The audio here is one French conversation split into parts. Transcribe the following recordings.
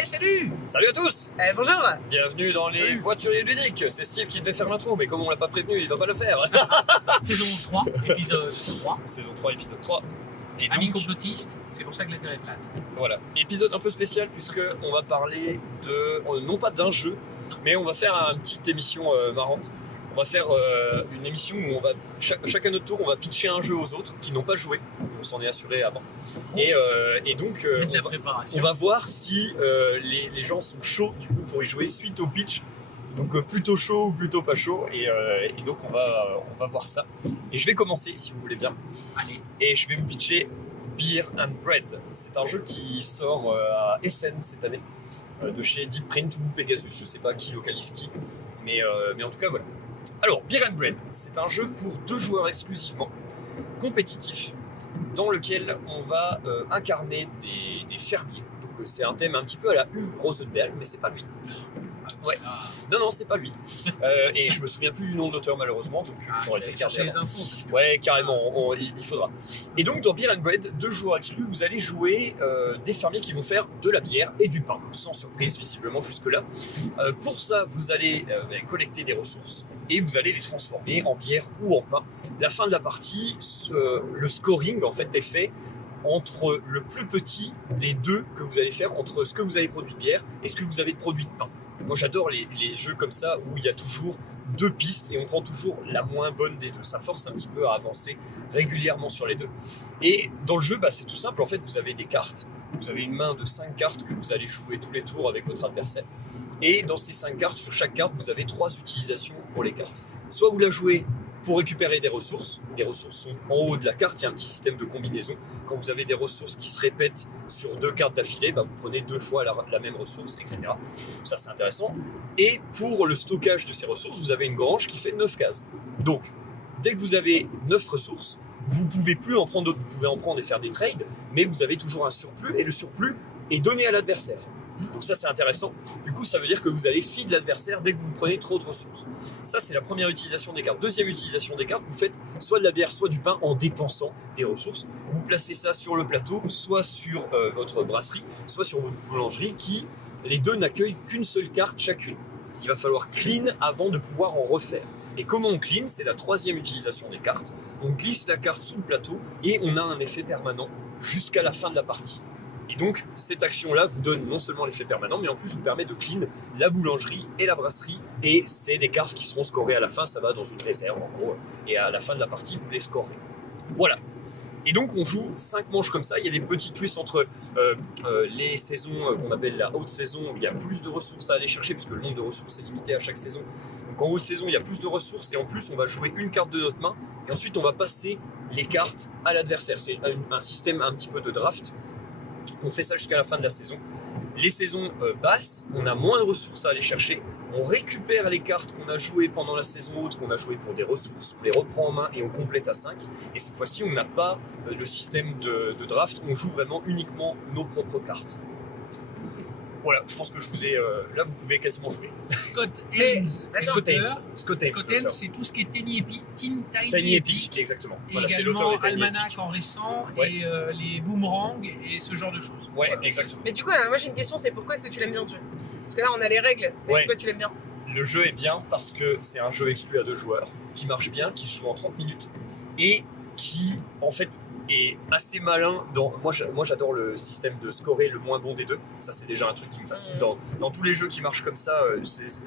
Salut! Salut à tous! Bonjour! Bienvenue dans les Salut. voituriers ludiques. C'est Steve qui devait faire l'intro, mais comme on l'a pas prévenu, il va pas le faire. Saison 3, épisode 3. Saison 3, épisode 3. Et Amis donc, complotistes, c'est pour ça que la Terre est plate. voilà, épisode un peu spécial puisque on va parler de, non pas d'un jeu, mais on va faire une petite émission marrante. On va faire une émission où on va, chacun notre tour, on va pitcher un jeu aux autres qui n'ont pas joué. On s'en est assuré avant. Et donc, Et de la on préparation. va voir si les gens sont chauds du coup pour y jouer suite au pitch. Donc plutôt chaud ou plutôt pas chaud. Et donc on va voir ça. Et je vais commencer si vous voulez bien. Allez, Et je vais vous pitcher Beer and Bread. C'est un jeu qui sort à Essen cette année, de chez Deep Print ou Pegasus. Je sais pas qui localise qui. Mais en tout cas voilà. Alors, Beer and Bread, c'est un jeu pour 2 joueurs exclusivement, compétitif, dans lequel on va incarner des fermiers. Donc c'est un thème un petit peu à la Uwe Rosenberg, mais c'est pas lui. Ouais. Non, c'est pas lui. Et je me souviens plus du nom de l'auteur malheureusement, donc j'aurais dû regarder chercher les avant. infos. Parce que Ouais, carrément, il faudra. Et donc dans Beer and Bread, 2 joueurs exclus, vous allez jouer des fermiers qui vont faire de la bière et du pain, sans surprise visiblement jusque-là. Pour ça, vous allez collecter des ressources et vous allez les transformer en bière ou en pain. La fin de la partie, le scoring en fait est fait entre le plus petit des 2 que vous allez faire, entre ce que vous avez produit de bière et ce que vous avez produit de pain. Moi j'adore les jeux comme ça où il y a toujours 2 pistes et on prend toujours la moins bonne des 2. Ça force un petit peu à avancer régulièrement sur les 2. Et dans le jeu, c'est tout simple. En fait, vous avez des cartes. Vous avez une main de 5 cartes que vous allez jouer tous les tours avec votre adversaire. Et dans ces 5 cartes, sur chaque carte, vous avez 3 utilisations pour les cartes. Soit vous la jouez pour récupérer des ressources. Les ressources sont en haut de la carte, il y a un petit système de combinaison. Quand vous avez des ressources qui se répètent sur 2 cartes d'affilée, vous prenez 2 fois la même ressource, etc. Ça, c'est intéressant. Et pour le stockage de ces ressources, vous avez une grange qui fait 9 cases. Donc, dès que vous avez 9 ressources, vous ne pouvez plus en prendre d'autres. Vous pouvez en prendre et faire des trades, mais vous avez toujours un surplus, et le surplus est donné à l'adversaire. Donc ça, c'est intéressant. Du coup, ça veut dire que vous allez feed l'adversaire dès que vous prenez trop de ressources. Ça, c'est la première utilisation des cartes. Deuxième utilisation des cartes, vous faites soit de la bière, soit du pain en dépensant des ressources. Vous placez ça sur le plateau, soit sur votre brasserie, soit sur votre boulangerie, qui, les 2 n'accueillent qu'une seule carte chacune. Il va falloir clean avant de pouvoir en refaire. Et comment on clean? C'est la 3e utilisation des cartes. On glisse la carte sous le plateau et on a un effet permanent jusqu'à la fin de la partie. Et donc, cette action-là vous donne non seulement l'effet permanent, mais en plus vous permet de clean la boulangerie et la brasserie. Et c'est des cartes qui seront scorées à la fin, ça va dans une réserve en gros. Et à la fin de la partie, vous les scorez. Voilà. Et donc on joue 5 manches comme ça. Il y a des petits twists entre les saisons qu'on appelle la haute saison, où il y a plus de ressources à aller chercher, puisque le nombre de ressources est limité à chaque saison. Donc en haute saison, il y a plus de ressources, et en plus on va jouer une carte de notre main, et ensuite on va passer les cartes à l'adversaire. C'est un système un petit peu de draft. On fait ça jusqu'à la fin de la saison. Les saisons basses, on a moins de ressources à aller chercher. On récupère les cartes qu'on a jouées pendant la saison haute, qu'on a jouées pour des ressources. On les reprend en main et on complète à 5. Et cette fois-ci, on n'a pas le système de draft. On joue vraiment uniquement nos propres cartes. Voilà, je pense que je vous ai... là, vous pouvez quasiment jouer. Scott Mais, Ames. attends, Scott Ames. Scott Ames, c'est tout ce qui est Tiny Epic, Tiny Tiny Epic. Epic, exactement. Et Voilà, c'est l'auteur également de Tiny Almanac Epic. en récent Ouais. et les boomerangs et ce genre de choses. Ouais, exactement. Mais du coup, moi j'ai une question, c'est pourquoi est-ce que tu l'aimes bien ce jeu? Parce que là on a les règles, mais Ouais. pourquoi tu l'aimes bien? Le jeu est bien parce que c'est un jeu exclu à 2 joueurs, qui marche bien, qui se joue en 30 minutes, et qui, en fait, est assez malin. Moi j'adore le système de scorer le moins bon des 2. Ça, c'est déjà un truc qui me fascine. Dans tous les jeux qui marchent comme ça,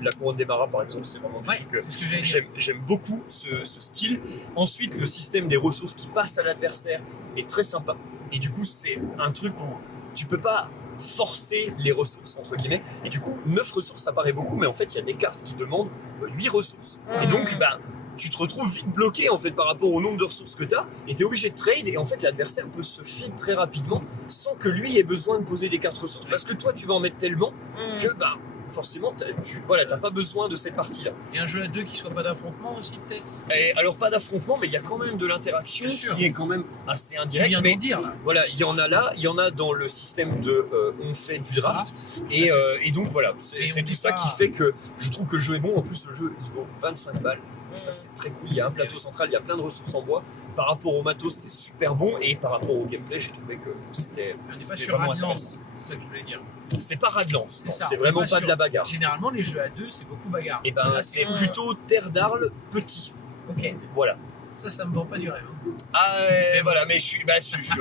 la couronne des maras, par exemple, c'est vraiment des trucs... C'est ce que j'allais dire. J'aime beaucoup ce style. Ensuite, le système des ressources qui passent à l'adversaire est très sympa. Et du coup, c'est un truc où tu peux pas forcer les ressources, entre guillemets. Et du coup, 9 ressources, ça paraît beaucoup, mais en fait, il y a des cartes qui demandent 8 ressources. Et donc, tu te retrouves vite bloqué en fait par rapport au nombre de ressources que tu as et tu es obligé de trade et en fait l'adversaire peut se feed très rapidement sans que lui ait besoin de poser des cartes ressources parce que toi tu vas en mettre tellement que forcément t'as pas besoin de cette partie là. Et un jeu à 2 qui soit pas d'affrontement aussi peut-être. Et alors pas d'affrontement mais il y a quand même de l'interaction Bien sûr. qui est quand même assez Tu indirecte. viens de Mais le dire là. voilà, il y en a là, il y en a dans le système de on fait du draft et donc voilà, Et c'est on tout dit ça pas- qui fait que je trouve que le jeu est bon. En plus le jeu il vaut 25 balles. Ça, c'est très cool. Il y a un plateau central, il y a plein de ressources en bois. Par rapport au matos, c'est super bon. Et par rapport au gameplay, j'ai trouvé que c'était On n'est pas sur vraiment Radlands, intéressant. c'est ça que je voulais dire. C'est pas Radlands, C'est non, ça, c'est on vraiment est pas de sur- la bagarre. Généralement, les jeux à 2, c'est beaucoup bagarre. Et ben, Là, c'est Mm. plutôt Terre d'Arles petit. Ok, Voilà. ça me vend pas du rêve. hein. Ah, voilà, mais je suis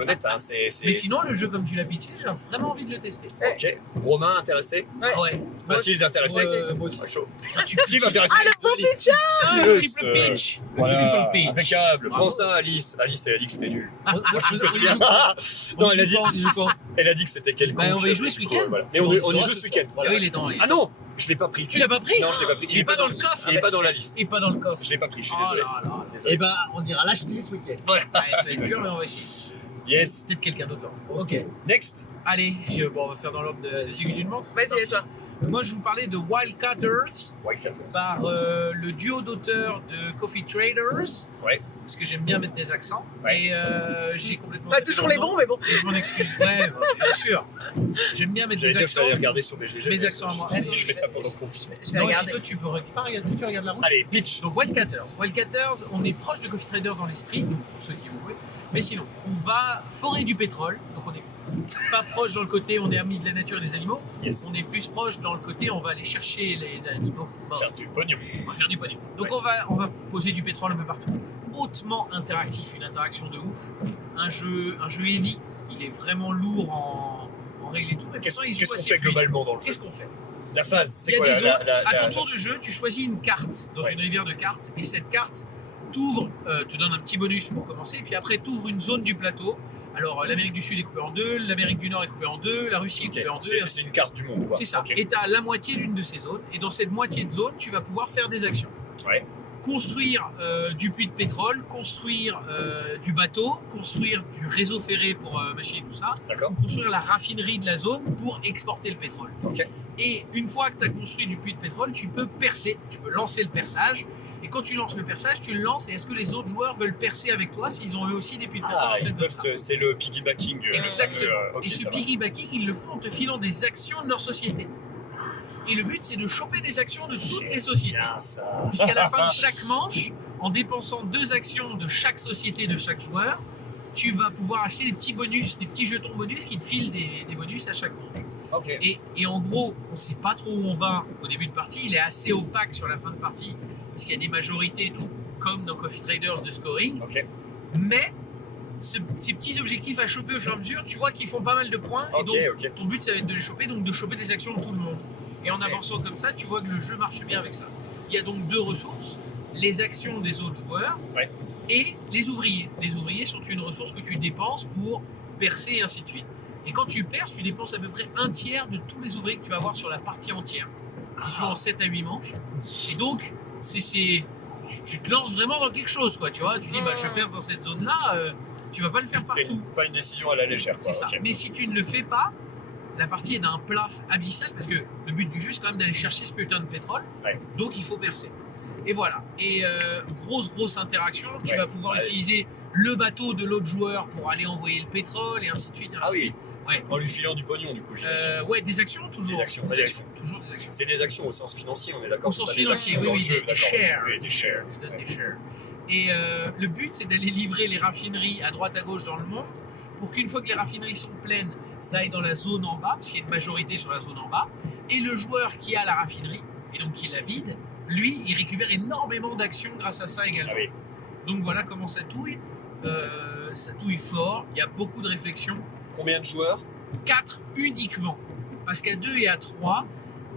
honnête. Hein, c'est... Mais sinon, le jeu, comme tu l'as pitché, j'ai vraiment envie de le tester. Ok. Romain intéressé. Ouais. Ouais. Mathilde intéressé. Moi aussi. Ah, chaud. Putain, tu Steve intéressé. Ah, le beau pitch. Le Yes. triple pitch. Voilà. Triple pitch. Impeccable. Bravo. Prends ça, Alice. Alice, elle a dit que c'était nul. Moi, je C'est bien. Non, elle a dit. Elle a dit que c'était quelconque. Bah, on va y jouer ce Du coup, week-end. voilà. Mais on y joue ce week-end. Ah oui, il est dans. Ah non, je l'ai pas pris. Tu l'as pas pris? Non, je l'ai pas pris. Il est pas dans le coffre. Il est pas dans la liste. Il est pas dans le coffre. Je l'ai pas pris, je suis Oh désolé. là là là. Désolé. Et ben, on ira l'acheter ce week-end. Ouais, ça va être dur, mais on va essayer. Yes. Peut-être quelqu'un d'autre. Ok. Next. Allez, bon, on va faire dans l'ordre des aiguilles d'une montre. Vas-y, et toi. Moi, je vous parlais de Wildcatters Wildcatters. par le duo d'auteurs de Coffee Traders. Ouais. Parce que j'aime bien mettre des accents. Ouais. Et j'ai complètement. Pas tapé toujours dans les le bons, nom. mais bon. Je m'en excuse. Ouais, bien sûr. J'aime bien mettre J'allais des dire que ça accents. allait regarder sur BGG. Mes mais accents à moi. Si je fais ça pendant le confinement. Je vais Non, et regarder. puis toi, tu peux toi, tu regardes la route. Allez, pitch. Donc Wildcatters. Wildcatters, on est proche de Coffee Traders dans l'esprit, donc pour ceux qui vont jouer. Mais sinon, on va forer du pétrole. Donc on n'est pas proche dans le côté, on est amis de la nature et des animaux. Yes. On est plus proche dans le côté, on va aller chercher les animaux. Bon, Faire du pognon. on va faire du pognon. Donc Ouais. on va poser du pétrole un peu partout. Hautement interactif, une interaction de ouf. Un jeu heavy. Il est vraiment lourd en règles et tout. Mais Qu'est-ce pourtant, il qu'est-ce joue qu'on assez fait fluide. globalement dans le jeu? Qu'est-ce qu'on fait? La phase, Il c'est y a quoi des zones. À ton la- tour de jeu, tu choisis une carte dans Ouais. une rivière de cartes et cette carte t'ouvre, te donne un petit bonus pour commencer et puis après t'ouvres une zone du plateau. Alors l'Amérique du Sud est coupée en deux, l'Amérique du Nord est coupée en deux, la Russie est Ok, coupée en deux. c'est et ainsi c'est de une suite. carte du monde, quoi. C'est ça. Ok. Et tu as la moitié d'une de ces zones et dans cette moitié de zone, tu vas pouvoir faire des actions. Ouais. Construire du puits de pétrole, construire du bateau, construire du réseau ferré pour machiner tout ça, D'accord. ou construire la raffinerie de la zone pour exporter le pétrole. Ok. Et une fois que tu as construit du puits de pétrole, tu peux percer, tu peux lancer le perçage. Et quand tu lances le perçage, tu le lances et est-ce que les autres joueurs veulent percer avec toi s'ils ont eux aussi des puits de pétrole Ah, dans ils cette peuvent zone-là. c'est le piggybacking. Exactement. Ok, Et ce ça va. piggybacking, ils le font en te filant des actions de leur société. Et le but, c'est de choper des actions de toutes les sociétés. Bien ça. Puisqu'à la fin de chaque manche, en dépensant 2 actions de chaque société, de chaque joueur, tu vas pouvoir acheter des petits bonus, des petits jetons bonus qui te filent des bonus à chaque manche. Ok. Et en gros, on ne sait pas trop où on va au début de partie. Il est assez opaque sur la fin de partie parce qu'il y a des majorités et tout, comme dans Coffee Traders de scoring. Ok. Mais ces petits objectifs à choper au fur et à mesure, tu vois qu'ils font pas mal de points. Et Ok, donc, ok. ton but, ça va être de les choper, donc de choper des actions de tout le monde. Et en Ok. avançant comme ça, tu vois que le jeu marche bien avec ça. Il y a donc 2 ressources, les actions des autres joueurs Ouais. et les ouvriers. Les ouvriers sont une ressource que tu dépenses pour percer et ainsi de suite. Et quand tu perces, tu dépenses à peu près un tiers de tous les ouvriers que tu vas avoir sur la partie entière. Ils jouent en 7 à 8 manches. Et donc, tu te lances vraiment dans quelque chose, quoi. Tu vois, tu dis, bah, je perce dans cette zone-là, tu vas pas le faire C'est partout. pas une décision à la légère. C'est ça. Ok. Mais si tu ne le fais pas, la partie est d'un plaf abyssal parce que le but du jeu, c'est quand même d'aller chercher ce putain de pétrole. Ouais. Donc, il faut percer. Et voilà. Et grosse interaction. Tu Ouais. vas pouvoir Ouais. utiliser le bateau de l'autre joueur pour aller envoyer le pétrole et ainsi de suite. et ainsi Ah de oui. suite. Ouais. En lui filant du pognon, du coup, j'imagine. Ouais, des actions toujours. Des actions, pas des actions. Toujours des actions. C'est des actions au sens financier, on est d'accord. Au c'est sens pas des financier, actions oui, dans le oui, jeu, des d'accord. shares. Oui, des shares. Tu donnes des shares. Et le but, c'est d'aller livrer les raffineries à droite à gauche dans le monde pour qu'une fois que les raffineries sont pleines, ça aille dans la zone en bas, parce qu'il y a une majorité sur la zone en bas. Et le joueur qui a la raffinerie, et donc qui la vide, lui, il récupère énormément d'actions grâce à ça également. Ah oui. Donc voilà comment ça touille. Ça touille fort, il y a beaucoup de réflexion. Combien de joueurs? 4 uniquement. Parce qu'à 2 et à 3,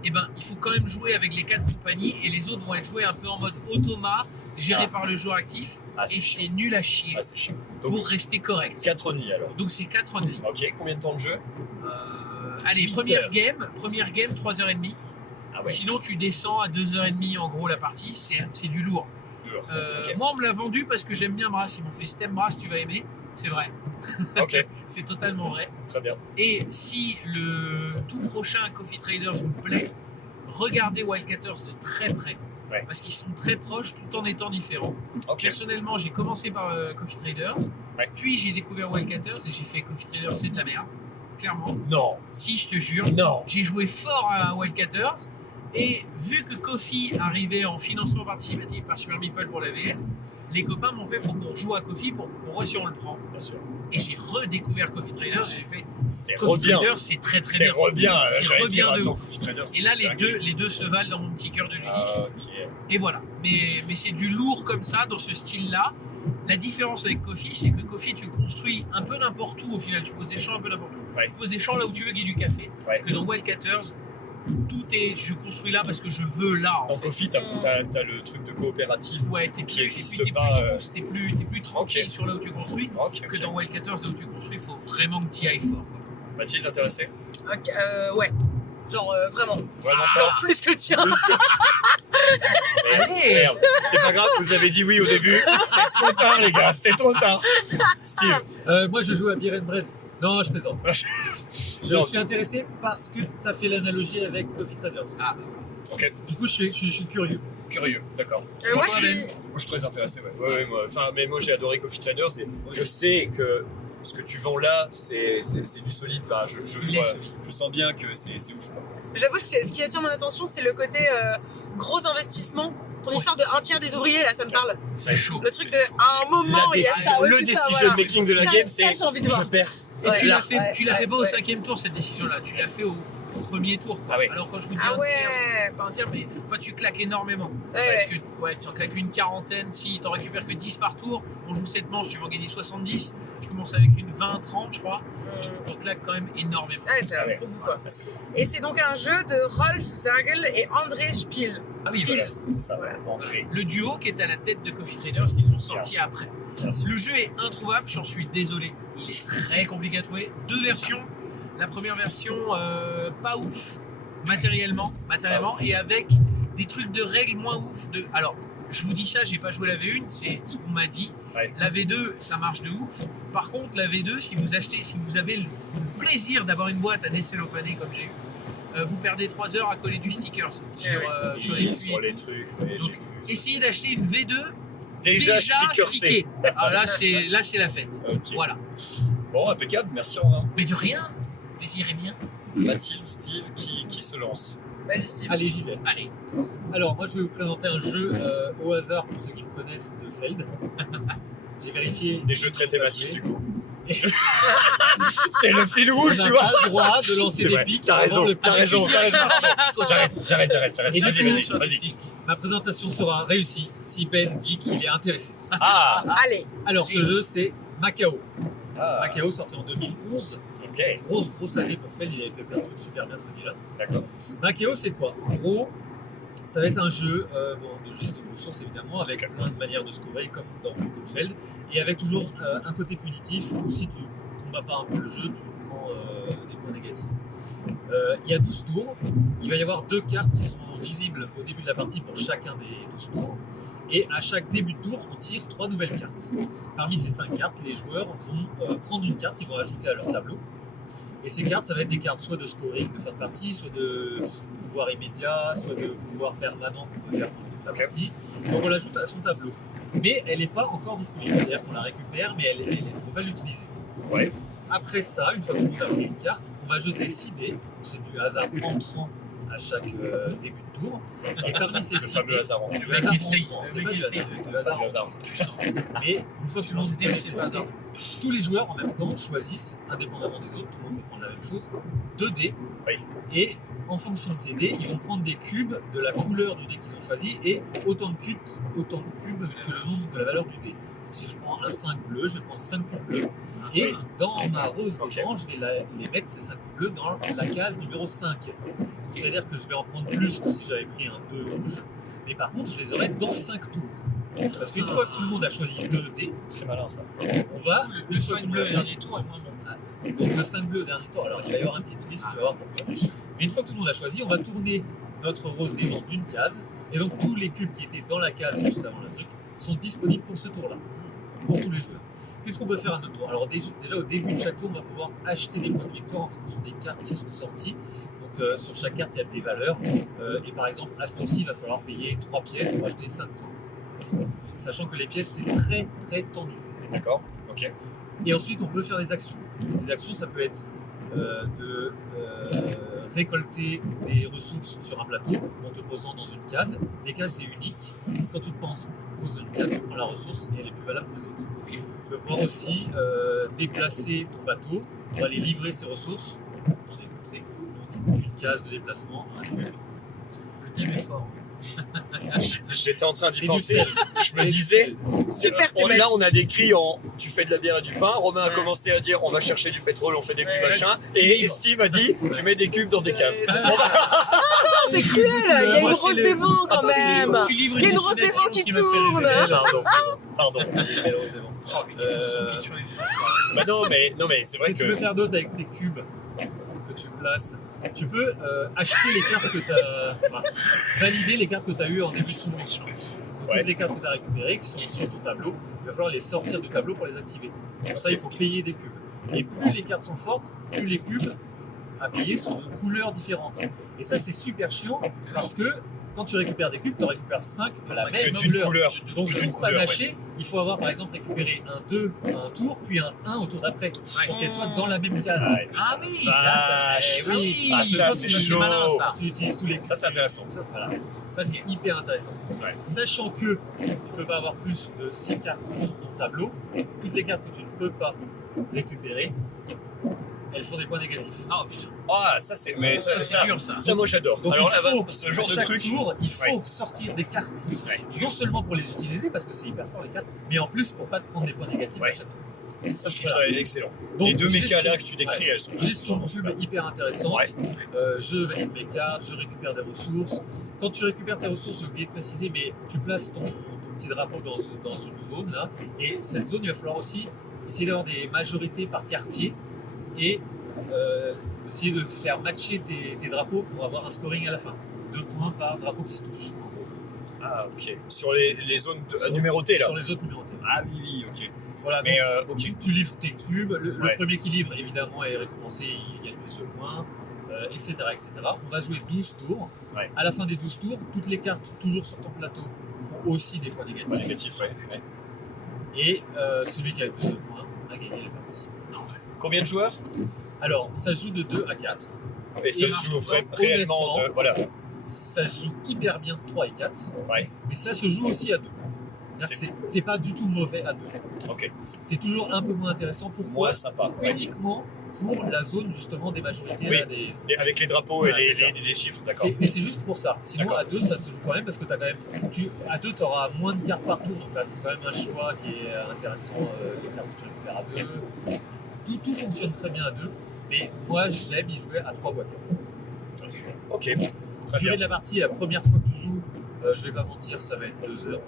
eh ben, il faut quand même jouer avec les 4 compagnies et les autres vont être joués un peu en mode automa, géré Ah. par le joueur actif. Ah, Et c'est chiant. c'est nul à chier Ah, c'est chiant. Donc, pour rester correct. 4 only alors. Donc c'est 4 only. Ok, combien de temps de jeu? Allez, 8 première heures. game, 3h30. Ah ouais. Sinon, tu descends à 2h30 en gros la partie. C'est du lourd. Dur. Moi, on me l'a vendu parce que j'aime bien Brass. Ils m'ont fait Stem Brass, tu vas aimer. C'est vrai. Ok, C'est totalement vrai. très bien. Et si le tout prochain Coffee Traders vous plaît, regardez Wildcatters de très près. Ouais. Parce qu'ils sont très proches tout en étant différents. Ok. Personnellement, j'ai commencé par Coffee Traders, Ouais. puis j'ai découvert Wildcatters et j'ai fait Coffee Traders, c'est de la merde. Clairement. Non, Si, je te jure. non. J'ai joué fort à Wildcatters, Et vu que Kofi arrivait en financement participatif par Super Meeple pour la VF, les copains m'ont fait faut qu'on rejoue à Kofi pour voir si on le prend. Bien sûr. Et j'ai redécouvert Coffee Trader, j'ai fait C'était Coffee bien. Trader, c'est très très C'est bien. re-bien. C'est J'allais re-bien dire, de attends, ouf. Coffee Trader, c'est Et là, dingue. les deux se valent dans mon petit cœur de ludiste. Ok. Et voilà. Mais c'est du lourd comme ça, dans ce style-là. La différence avec Kofi, c'est que Kofi, tu construis un peu n'importe où au final. Tu poses des champs un peu n'importe où. Ouais. Tu poses des champs là où tu veux qu'il y ait du café. Ouais. Que dans Wildcatters, tout est. Je construis là parce que je veux là. En Dans fait. Coffee, t'as le truc de coopératif. Ouais, t'es qui plus, existe t'es plus pas, pousse, t'es plus tranquille Ok. sur là où tu construis. Ok, Que ok. dans Wildcatters, là où tu construis, il faut vraiment que tu y ailles fort. Quoi. Mathilde, intéressé? Ok, ouais. Genre vraiment. Vraiment Ah. Genre plus que le tien. Plus que- Allez. Merde, c'est pas grave, vous avez dit oui au début. C'est trop tard, les gars, c'est trop tard. Steve, Moi, je joue à Beer and Bread. Non, je plaisante. Je Non. suis intéressé parce que tu as fait l'analogie avec Coffee Traders. Ah, ok, Du coup, je suis curieux. curieux, d'accord. Moi, Toi, je suis. Moi, je suis très intéressé, ouais. Ouais, moi, mais moi, j'ai adoré Coffee Traders et je sais que ce que tu vends là, c'est du solide. Enfin, il est solide. je sens bien que c'est ouf, quoi. J'avoue que ce qui attire mon attention, c'est le côté gros investissement. Ton histoire de un tiers des ouvriers, là, ça me parle. C'est chaud. Le truc de, c'est chaud. à un moment, il y a ça. ouais, le c'est ça, decision voilà. making de la Ça, game, ça, c'est j'ai envie de je voir. perce. Et Ouais, tu l'as fait, ouais, tu l'as fait ouais, pas au ouais. 5e tour cette décision-là, tu l'as fait au premier tour. Quoi. Ah ouais. Alors quand je vous dis Ah un tiers, ouais. c'est pas un tiers, mais enfin, tu claques énormément. Ouais, Parce ouais. que tu en claques une quarantaine, si tu en récupères que 10 par tour, on joue 7 manches, tu vas en gagner 70. Tu commences avec une 20-30, je crois. Donc tu en claques quand même énormément. Ouais, c'est Ah un ouais. gros bout, quoi. Ah, c'est bon. Et c'est donc un jeu de Rolf Zagel et André Spiel. Ah oui, Spiel. voilà, c'est ça. Voilà. André. Le duo qui est à la tête de Coffee Traders, qu'ils ont sorti sûr. après. Bien sûr. Le jeu est introuvable, j'en suis désolé. Il est très compliqué à trouver. 2 versions. La première version, pas ouf, matériellement, et avec des trucs de règles moins ouf. Alors, je vous dis ça, j'ai pas joué la V1, c'est ce qu'on m'a dit. Ouais. La V2, ça marche de ouf. Par contre, la V2, si vous avez le plaisir d'avoir une boîte à décellophaner comme j'ai eu, vous perdez 3 heures à coller du stickers sur les cuits Sur et les tout. trucs, ouais, Donc, j'ai vu. ça, Essayez d'acheter une V2 déjà stickersé. stickée. Ah, là, c'est la fête. Ok. Voilà. Bon, impeccable, merci Romain. Mais de rien. Plaisir est bien. Mathilde, Steve, qui se lance? Vas-y, Steve. Allez, j'y vais. Allez. Alors, moi, je vais vous présenter un jeu au hasard pour ceux qui me connaissent de Feld. J'ai vérifié. Les jeux très thématiques, du coup. Et- C'est le fil rouge, On tu n'a vois. pas le droit de lancer C'est des vrai. pics. T'as avant raison, le t'as pic. raison, t'as raison. J'arrête. Et Vas-y, du coup, vas-y. Ma présentation sera réussie si Ben dit qu'il est intéressé. Ah, Allez. Alors, ce jeu, c'est Macao. ah, Macao, sorti en 2011. ok, Grosse année pour Feld. Il avait fait plein de trucs super bien cette année-là. d'accord. Macao, c'est quoi? En gros, ça va être un jeu de gestion de ressources évidemment, avec plein de manières de scorer comme dans beaucoup de Feld, et avec toujours un côté punitif où si tu combats pas un peu le jeu, tu prends des points négatifs. Il y a 12 tours, il va y avoir 2 cartes qui sont visibles au début de la partie pour chacun des 12 tours, et à chaque début de tour, on tire 3 nouvelles cartes. Parmi ces 5 cartes, les joueurs vont prendre une carte, ils vont ajouter à leur tableau. Et ces cartes, ça va être des cartes soit de scoring de fin de partie, soit de pouvoir immédiat, soit de pouvoir permanent qu'on peut faire pendant toute la partie. Donc on l'ajoute à son tableau. Mais elle n'est pas encore disponible. C'est-à-dire qu'on la récupère, mais on ne peut pas l'utiliser. Ouais. Après ça, une fois que tout le monde a pris une carte, on va jeter 6 dés. Donc c'est du hasard entrant à chaque début de tour. Et parmi ces Le 6 fameux dés, hasard en du mec hasard essaye, entrant, le c'est mec pas du essaye hasard, de- c'est le hasard Le hasard. entrant. Mais une fois que tout le monde Des, a mais pris c'est ces pas 6 hasard. dés, tous les joueurs en même temps choisissent, indépendamment des autres, tout le monde peut prendre la même chose, 2 dés. Oui. Et en fonction de ces dés, ils vont prendre des cubes de la couleur du dé qu'ils ont choisi et autant de cubes que le nombre de la valeur du dé. Donc si je prends un 5 bleu, je vais prendre 5 cubes bleus. Et dans ma rose Ok. d'écran, je vais les mettre, ces 5 cubes bleus, dans la case numéro 5. Donc c'est-à-dire que je vais en prendre plus que si j'avais pris un 2 rouge. Mais par contre, je les aurai dans 5 tours. Parce qu'une fois que tout le monde a choisi 2 dés, Très malin, ça. on va, Le une fois que 5 tout le bleu monde a- dernier tour est moins bon. donc le 5 bleu au dernier tour, alors il va y avoir un petit twist, tu vas voir pourquoi. Mais une fois que tout le monde a choisi, on va tourner notre rose des vents d'une case. Et donc tous les cubes qui étaient dans la case juste avant le truc sont disponibles pour ce tour-là, pour tous les joueurs. Qu'est-ce qu'on peut faire à notre tour? Alors déjà au début de chaque tour, on va pouvoir acheter des points de victoire en fonction des cartes qui sont sorties. Donc sur chaque carte, il y a des valeurs. Et par exemple, à ce tour-ci, il va falloir payer 3 pièces pour acheter 5 points. Sachant que les pièces, c'est très très tendu. D'accord, ok. Et ensuite, on peut faire des actions. Des actions, ça peut être de récolter des ressources sur un plateau en te posant dans une case. Les cases, c'est unique. Quand tu te poses dans une case, tu prends la ressource et elle est plus valable que les autres. Ok. Tu vas pouvoir aussi déplacer ton bateau pour aller livrer ses ressources dans des contrées. Donc une case de déplacement, un cube. Le thème est fort. J'étais en train d'y C'est du penser. sel. Je me disais, Super là thématique. on a décrit en tu fais de la bière et du pain. Romain a commencé à dire on va chercher du pétrole, on fait des cubes machin. Et Steve a dit tu mets des cubes dans des cases. C'est cruel, il y a une Moi, rose c'est des les- vents quand Ah, c'est les- même. Tu livres Il y a une une rose des destination vents qui m'a fait rêver. tourne. Pardon. Malheureusement. Oh, mais il faut s'en sur les Bah non mais c'est vrai Qu'est-ce que tu peux que faire d'autre avec tes cubes que tu places? Tu peux acheter les cartes que tu as. Enfin, valider les cartes que tu as eues en début de tour. Donc, Ouais. toutes les cartes que tu as récupérées, qui sont sur ton tableau, il va falloir les sortir du tableau pour les activer. Pour ça, il faut payer des cubes. Et plus les cartes sont fortes, plus les cubes à payer sont de couleurs différentes. Et ça, c'est super chiant parce que quand tu récupères des cubes, tu en récupères 5 de la Ouais, même d'une couleur. couleur. Donc, D'une pour couleur, panacher, il faut avoir par exemple récupéré un 2 à un tour, puis un 1 au tour d'après, pour qu'elles soient dans la même case. Ouais. Ah oui, Vache. eh oui, Ah, ça, c'est c'est chaud. malin ça. Tu utilises tous les Ça c'est intéressant. Voilà. Ça, c'est hyper intéressant. Ouais. Sachant que tu peux pas avoir plus de 6 cartes sur ton tableau, toutes les cartes que tu ne peux pas récupérer, elles font des points négatifs. Oh putain, Ah ça c'est mais ça c'est dur ça. ça moi j'adore. Donc Alors il là faut, ce genre à de chaque truc. tour, il faut Ouais. sortir des cartes. Ouais. Non seulement pour les utiliser, parce que c'est hyper fort les cartes, mais en plus pour pas te prendre des points négatifs Ouais. à chaque tour. Ça je trouve Voilà. ça excellent. Donc, Les deux mécas gestion- là que tu décris ouais. elles sont Gestion de super. cube hyper intéressante. Ouais. Je valide mes cartes, je récupère des ressources. Quand tu récupères tes ressources, j'ai oublié de préciser, mais tu places ton petit drapeau dans une zone là. Et cette zone, il va falloir aussi essayer d'avoir des majorités par quartier et essayer de faire matcher tes drapeaux pour avoir un scoring à la fin. 2 points par drapeau qui se touche. en gros. Ah ok. Sur les zones numérotées là. Sur les autres numérotés. Ah oui ok. Voilà, Mais donc, ok. tu livres tes cubes. Le Ouais. premier qui livre, évidemment, est récompensé, il gagne plus de points, etc., etc. On va jouer 12 tours. Ouais. À la fin des 12 tours, toutes les cartes toujours sur ton plateau font aussi des points négatifs. Pas négatif ouais. Et celui qui a le plus de points a gagné la partie. Combien de joueurs? Alors, ça se joue de 2 à 4. Et ça Il se joue marche réellement honnêtement. de voilà. Ça se joue hyper bien 3 et 4. Ouais. Mais ça se joue aussi à 2. C'est- C'est pas du tout mauvais à 2. Ok. C'est toujours un peu moins intéressant. Pourquoi? Moins sympa. Ouais. Uniquement pour la zone justement des majorités. Oui. Là, des... Avec les drapeaux Voilà, et c'est ça. les chiffres d'accord. Mais c'est juste pour ça. Sinon, D'accord. à 2, ça se joue quand même parce que tu as quand même. À 2, tu auras moins de cartes par tour, donc tu as quand même un choix qui est intéressant. Les cartes que tu récupères à 2. Tout fonctionne très bien à 2, mais moi j'aime y jouer à 3 ou à 4. Ok. Très Durée bien. de la partie, la première fois que tu joues, je vais pas mentir, ça va être 2 heures.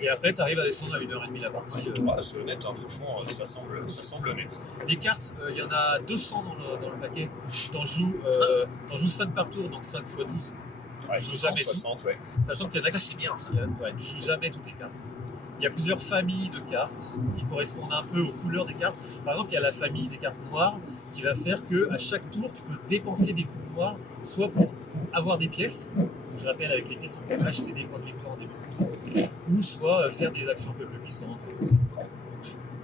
Et après, tu arrives à descendre à 1h30 la partie. Ah, c'est honnête, hein, franchement, ça semble honnête. Les cartes, il y en a 200 dans le paquet. T'en joues 5 par tour, donc 5 x 12. Ouais, tu joues 200, jamais tout. 60, ouais. Sachant qu'il y en a Ça qui c'est bien ça. ouais, tu joues jamais toutes les cartes. Il y a plusieurs familles de cartes qui correspondent un peu aux couleurs des cartes. Par exemple, il y a la famille des cartes noires qui va faire que à chaque tour, tu peux dépenser des cubes noirs, soit pour avoir des pièces. Donc, je rappelle, avec les pièces, on peut acheter des points de victoire en début de tour, ou soit faire des actions un peu plus puissantes. Donc,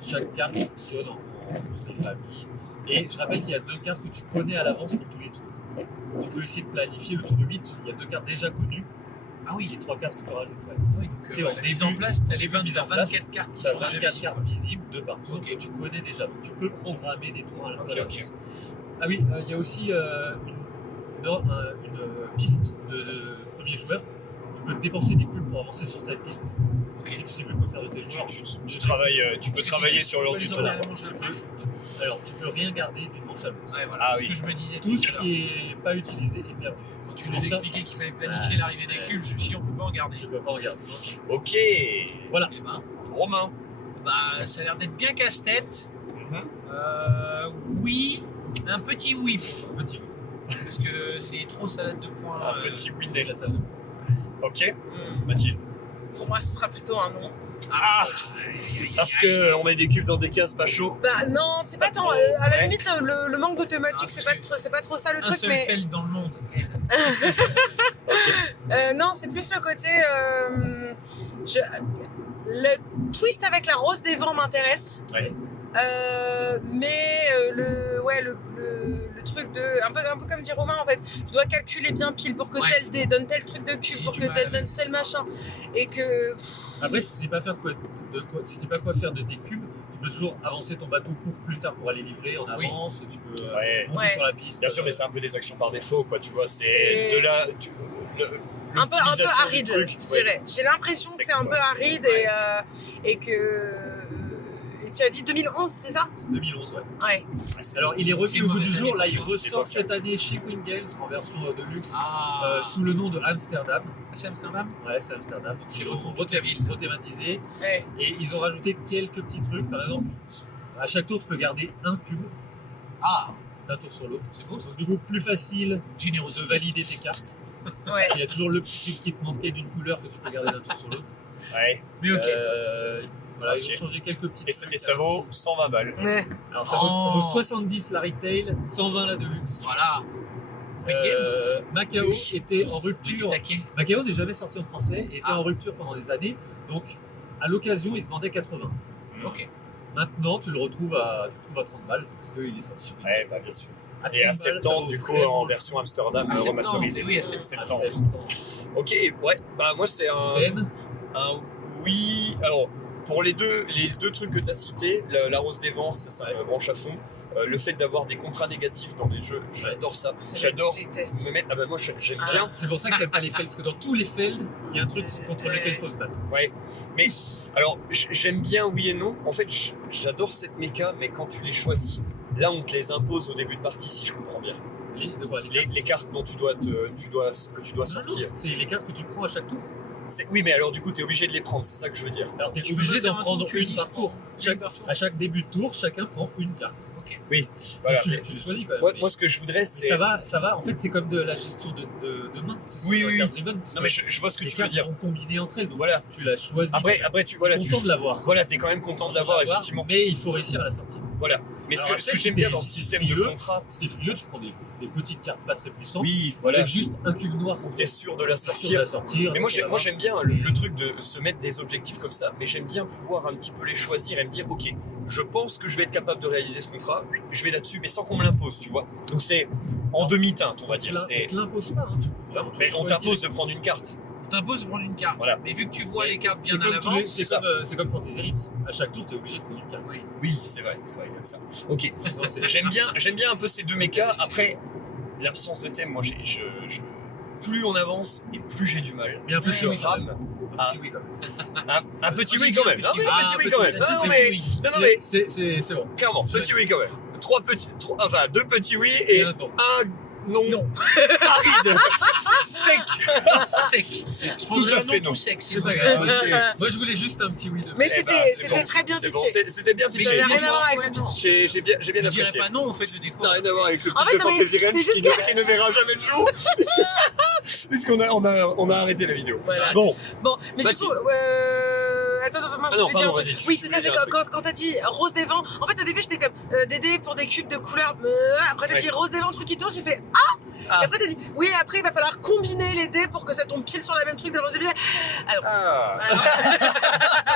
chaque carte fonctionne en fonction des familles. Et je rappelle qu'il y a 2 cartes que tu connais à l'avance pour tous les tours. Tu peux essayer de planifier le tour 8. Il y a 2 cartes déjà connues. Ah oui, Les 3 cartes que tu rajoutes. Ouais. oui, donc C'est la au mise début, en place, tu as les mise en place, 24 cartes qui Tu as sont déjà 24 visibles. cartes visibles, 2 par tour, Ok. que tu connais déjà. Donc tu peux programmer des tours à Ok, l'avance. ok. Ah oui, il y a aussi une piste de premier joueur. Tu peux dépenser des cubes pour avancer sur cette piste. Ok. Si tu sais plus quoi faire de tes joueurs. Tu travailles, tu peux travailler sur l'heure Tu du peux tour. les emmener à la manche après. Alors tu peux rien garder d'une manche à l'autre. Ouais, voilà, Ah c'est oui. ce que je me disais Tout tout ce à l'heure. qui est pas utilisé est perdu. Quand tu C'est nous pour ça- expliquais qu'il fallait planifier Ouais. l'arrivée des Ouais. cubes, je me suis dit on peut pas en garder. Tu peux pas en garder. Non. Ok. Voilà. Eh ben, Romain. bah, ça a l'air d'être bien casse-tête. Mhm. Oui, un petit oui, Petit oui. parce que c'est trop salade de points. Un petit C'est Winnet. la salle. Ok. Hmm. Mathilde. Pour moi, ce sera plutôt un non. Ah. Parce que on met des cubes dans des cases pas chaud. Bah non, c'est pas Pas tant. trop. À la Ouais. limite, le manque de thématique, Ah, c'est parce pas trop ça le Un truc, seul mais feld dans le monde. non, c'est plus le côté. Le twist avec la rose des vents m'intéresse. Ouais. Mais le le truc de un peu comme dit Romain en fait, je dois calculer bien pile pour que Ouais. tel dé donne tel truc de cube, J'ai pour du que mal tel avec donne tel machin, et que Après, si tu sais pas faire si tu sais pas quoi faire de tes cubes, tu peux toujours avancer ton bateau pour plus tard pour aller livrer en Oui. avance. Tu peux Ouais. monter Ouais. sur la piste. Bien sûr, mais c'est un peu des actions par défaut, quoi. Tu vois, c'est C'est- de là. un peu l'optimisation du aride, truc, je ouais. dirais. J'ai l'impression que c'est un peu aride et que et tu as dit 2011, c'est ça? 2011, ouais. Ouais. Alors, il est C'est revenu une au bout du mauvaise jour. année Là, pour il ça, ressort c'était cette année chez Queen Games en version de luxe Ah, sous le nom de Amsterdam. c'est Amsterdam. Ouais, c'est Amsterdam. Donc, Qui ils l'ont refont toute la ville. rethématisé. Ouais. Et ils ont rajouté quelques petits trucs. Par exemple, à chaque tour, tu peux garder un cube Ah, d'un tour sur l'autre. c'est beau ça. Donc, du coup, plus facile de Générosité. valider tes cartes. Ouais. Il y a toujours le petit truc qui te manquait d'une couleur que tu peux garder d'un tour sur l'autre. Ouais. Mais ok. Voilà, Ok. ils ont changé quelques petits Et, trucs. et ça vaut 120 balles. Ouais. Alors, ça Oh. vaut 70 la retail, 120 la deluxe. Voilà. Queen Games. Macao était en J'ai du rupture. taquet. Macao n'est jamais sorti en français et était Ah. en rupture pendant des années. Donc, à l'occasion, il se vendait 80. Ok. Maintenant, tu le retrouves à 30 balles parce qu'il est sorti chez Macao. Ouais, bah bien sûr. À Et à 30 balles, ça 70 vaut du coup vraiment en version Amsterdam À 70, remasterisée. oui, à à 70. 70. Ok, ouais, bah moi c'est Ben, un oui. Alors, pour les deux trucs que tu as cités, la Rose des Vents, ça me branche à fond. Le fait d'avoir des contrats négatifs dans les jeux, j'adore ça. J'adore Je déteste. me mettre. Ah bah moi j'aime Ah. bien. c'est pour ça que t'aimes pas les Felds, parce que dans tous les Felds, il y a un truc contre Ouais. lequel il faut se battre. Ouais. Mais alors j'aime bien oui et non. En fait, j'adore cette méca, mais quand tu les choisis, là on te les impose au début de partie, si je comprends bien. De quoi, Les cartes dont que tu dois Non, sortir. non, c'est les cartes que tu prends à chaque tour. Oui, mais alors du coup, tu es obligé de les prendre, c'est ça que je veux dire. Alors, tu es Tu peux obligé faire d'en un prendre tour, tu une dis, par je tour. prends une par tour. À chaque début de tour, chacun prend une carte. Ok. Voilà. tu, mais- tu les choisis quand même. moi, ce que je voudrais, Mais c'est. ça va. En fait, c'est comme de la gestion de main. C'est Oui, sur oui, carte driven, parce Non, que mais je vois ce que les tu veux cartes dire. vont combiner entre elles. Donc Voilà. tu la choisis. Après, tu voilà, T'es tu content de l'avoir. Voilà, t'es quand même content de l'avoir, effectivement. Mais il faut réussir à la sortir. Voilà. Mais ce Alors que après, j'aime si bien t'es- dans ce si système t'es de frileux, contrat, Si t'es frileux, tu prends des petites cartes pas très puissantes. oui, voilà, Avec juste un cube noir. où t'es sûr de la Sûr de sortir. la sortir. Mais moi, sur la j'aime bien le truc de se mettre des objectifs comme ça, mais j'aime bien pouvoir un petit peu les choisir et me dire, ok, je pense que je vais être capable de réaliser ce contrat, je vais là-dessus, mais sans qu'on me l'impose, tu vois. Donc c'est en demi-teinte, on va dire. On te l'impose pas. Hein. Vraiment, tu Mais on choisis. t'impose de prendre une carte. On t'impose de prendre une carte. Voilà. Mais vu que tu vois les cartes C'est bien à comme, tous les- l'avance, c'est comme Fantasy Rips. À chaque tour, tu es obligé de prendre une carte. Oui, c'est vrai, comme ça. Ok. Non, c'est- J'aime bien un peu ces deux mécas. Après, l'absence de thème, moi, plus on avance et plus j'ai du mal. Mais un Plus petit je oui quand même. rame. Un petit oui quand même. Un petit oui quand même. Non, mais un petit oui quand même. Ah, Non, c'est mais oui. non, mais C'est bon. clairement, petit oui quand même. Deux petits oui Et et un non. un non. Non. Aride. Sec. sec. Je Tout prendrais à un fait nom non. tout sec, s'il C'est vous pas plaît. grave. Moi, je voulais juste un petit oui de Mais Eh ben, c'était c'est bon. très bien C'est pitché. bon, c'était bien Mais pitché. Ça n'a rien à franchement, voir avec le ouais, pitch. J'ai bien Je dirais apprécié. pas non au fait de Ça n'a découvrir. rien à voir avec le En pitch fait, de non, mais Fantasy c'est Ranch juste qui ne verra jamais le jour. Puisqu'on a arrêté la vidéo. Voilà. Bon, Bon, mais Bah, du coup, attends, moi, Ah je non, voulais dire pardon, un truc. vas-y, tu Oui, c'est ça, voulais c'est dire un quand t'as dit Rose des Vents. En fait, au début, j'étais comme des dés pour des cubes de couleur. Après, t'as Ouais. dit Rose des Vents, truc qui tourne. J'ai fait Ah. Et après, t'as dit oui, après, il va falloir combiner les dés pour que ça tombe pile sur la même truc de la Rose des Vents. ah,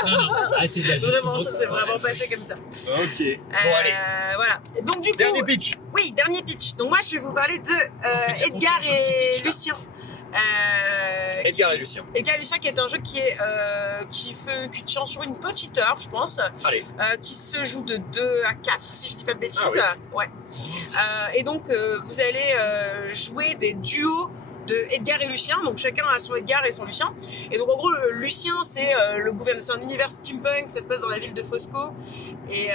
Non, non. Ah, c'est de la gestion Vraiment, de ça ça. s'est vraiment passé comme ça. ok. Bon, allez, Voilà. Et donc, du coup, dernier pitch. oui, dernier pitch. Donc, moi, je vais vous parler de fait de la Edgar confiance au petit et pitch, là. Lucien. Edgar et Lucien. Edgar et Lucien, qui est un jeu qui tient sur une petite heure, je pense. Allez. Qui se joue de 2 à 4, si je dis pas de bêtises. Ah oui. Ouais. Et donc, vous allez jouer des duos de Edgar et Lucien. Donc, chacun a son Edgar et son Lucien. Et donc, en gros, Lucien, c'est le gouvernement, c'est un univers steampunk. Ça se passe dans la ville de Fosco. Et